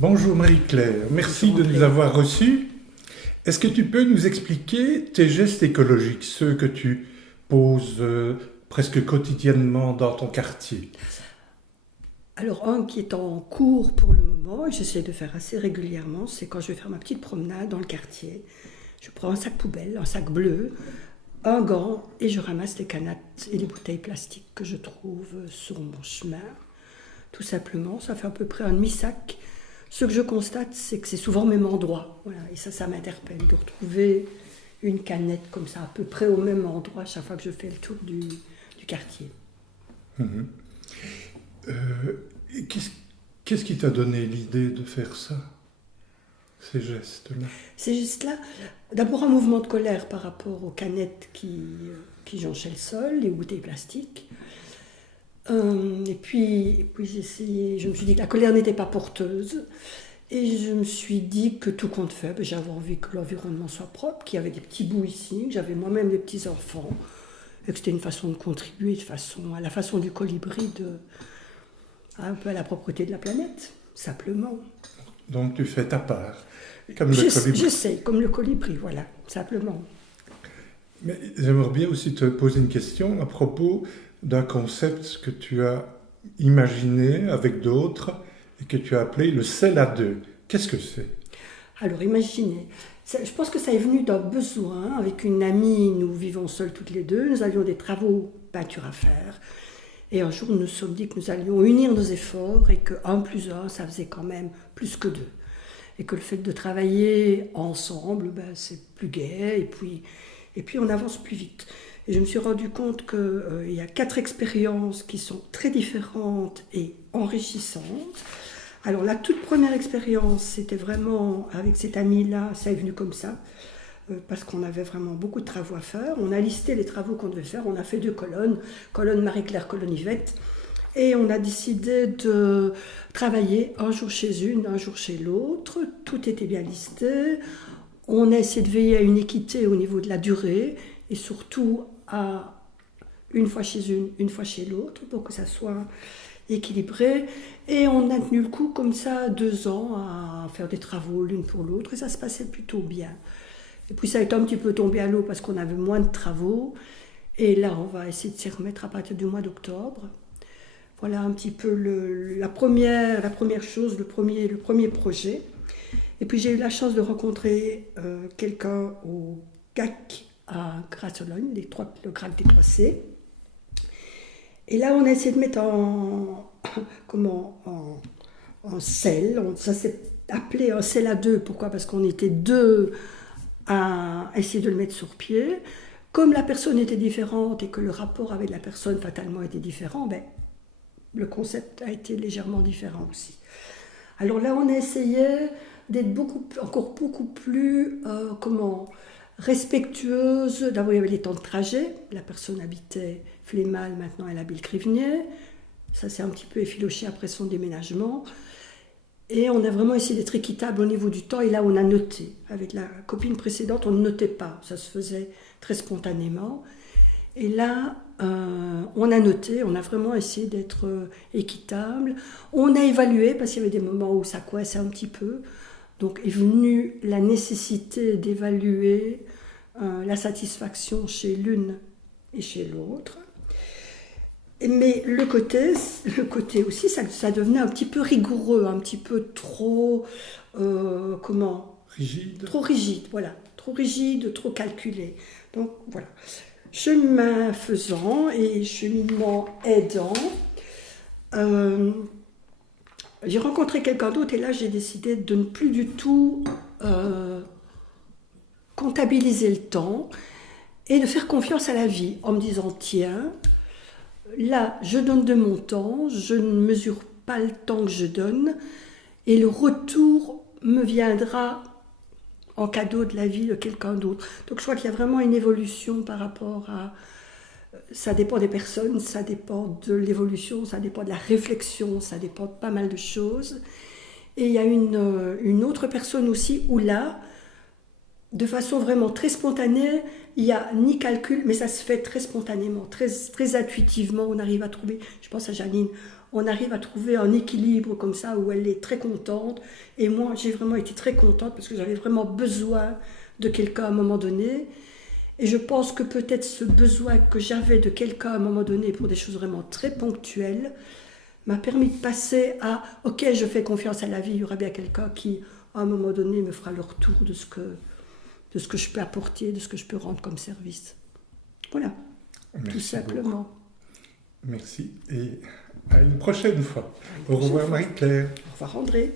Bonjour Marie-Claire, merci Bonjour de André. nous avoir reçus. Est-ce que tu peux nous expliquer tes gestes écologiques, ceux que tu poses presque quotidiennement dans ton quartier? Alors un qui est en cours pour le moment, et j'essaie de faire assez régulièrement, c'est quand je vais faire ma petite promenade dans le quartier. Je prends un sac poubelle, un sac bleu, un gant et je ramasse les canettes et les bouteilles plastiques que je trouve sur mon chemin. Tout simplement, ça fait à peu près un demi-sac. Ce que je constate, c'est que c'est souvent au même endroit. Voilà. Et ça m'interpelle de retrouver une canette comme ça, à peu près au même endroit chaque fois que je fais le tour du quartier. Mhm. Et qu'est-ce qui t'a donné l'idée de faire ça, ces gestes-là? C'est juste là, d'abord un mouvement de colère par rapport aux canettes qui jonchaient le sol, les bouteilles plastiques. Et puis j'ai essayé, je me suis dit que la colère n'était pas porteuse. Et je me suis dit que tout compte fait, j'avais envie que l'environnement soit propre, qu'il y avait des petits bouts ici, que j'avais moi-même des petits-enfants, et que c'était une façon de contribuer à la façon du colibri, un peu à la propreté de la planète, simplement. Donc tu fais ta part, comme le colibri. J'essaie, comme le colibri, voilà, simplement. Mais j'aimerais bien aussi te poser une question à propos d'un concept que tu as imaginé avec d'autres et que tu as appelé le sel à deux. Qu'est-ce que c'est? Alors imaginez, je pense que ça est venu d'un besoin. Avec une amie, nous vivons seuls toutes les deux, nous avions des travaux peinture à faire. Et un jour, nous nous sommes dit que nous allions unir nos efforts et que 1 plus 1, ça faisait quand même plus que 2. Et que le fait de travailler ensemble, c'est plus gai et puis on avance plus vite. Et je me suis rendu compte qu'il y a 4 expériences qui sont très différentes et enrichissantes. Alors la toute première expérience, c'était vraiment avec cette amie-là, ça est venu comme ça, parce qu'on avait vraiment beaucoup de travaux à faire. On a listé les travaux qu'on devait faire, on a fait 2 colonnes, colonne Marie-Claire, colonne Yvette, et on a décidé de travailler un jour chez une, un jour chez l'autre. Tout était bien listé. On a essayé de veiller à une équité au niveau de la durée, et surtout à une fois chez une fois chez l'autre, pour que ça soit équilibré. Et on a tenu le coup comme ça 2 ans à faire des travaux l'une pour l'autre et ça se passait plutôt bien. Et puis ça a été un petit peu tombé à l'eau parce qu'on avait moins de travaux. Et là, on va essayer de s'y remettre à partir du mois d'octobre. Voilà un petit peu la première chose, le premier projet. Et puis j'ai eu la chance de rencontrer quelqu'un au GAC à Grasse-Sologne, le GRAC des 3C. Et là, on a essayé de mettre en selle. Ça s'est appelé un selle à 2. Pourquoi? Parce qu'on était 2 à essayer de le mettre sur pied. Comme la personne était différente et que le rapport avec la personne fatalement était différent, le concept a été légèrement différent aussi. Alors là, on a essayé d'être encore beaucoup plus, respectueuse. D'abord, il y avait les temps de trajet. La personne habitait Flémal, maintenant elle habite Crivenier. Ça s'est un petit peu effiloché après son déménagement. Et on a vraiment essayé d'être équitable au niveau du temps. Et là, on a noté. Avec la copine précédente, on ne notait pas. Ça se faisait très spontanément. Et là, on a noté, on a vraiment essayé d'être équitable. On a évalué, parce qu'il y avait des moments où ça coinçait un petit peu. Donc est venue la nécessité d'évaluer la satisfaction chez l'une et chez l'autre. Mais le côté aussi, ça devenait un petit peu rigoureux, un petit peu trop, Rigide? trop rigide, voilà, trop rigide, trop calculé. Donc voilà, chemin faisant et cheminement aidant, euh, j'ai rencontré quelqu'un d'autre et là j'ai décidé de ne plus du tout euh, comptabiliser le temps et de faire confiance à la vie en me disant tiens, là je donne de mon temps, je ne mesure pas le temps que je donne et le retour me viendra en cadeau de la vie de quelqu'un d'autre. Donc je crois qu'il y a vraiment une évolution par rapport à... Ça dépend des personnes, ça dépend de l'évolution, ça dépend de la réflexion, ça dépend de pas mal de choses. Et il y a une autre personne aussi où là, de façon vraiment très spontanée, il n'y a ni calcul, mais ça se fait très spontanément, très, très intuitivement. On arrive à trouver, je pense à Janine, on arrive à trouver un équilibre comme ça où elle est très contente. Et moi, j'ai vraiment été très contente parce que j'avais vraiment besoin de quelqu'un à un moment donné. Et je pense que peut-être ce besoin que j'avais de quelqu'un à un moment donné pour des choses vraiment très ponctuelles m'a permis de passer à « Ok, je fais confiance à la vie, il y aura bien quelqu'un qui, à un moment donné, me fera le retour de ce que je peux apporter, de ce que je peux rendre comme service. » Voilà, Merci tout simplement. beaucoup. Merci et à une prochaine fois. Une Au revoir prochaine fois. Marie-Claire. Au revoir André.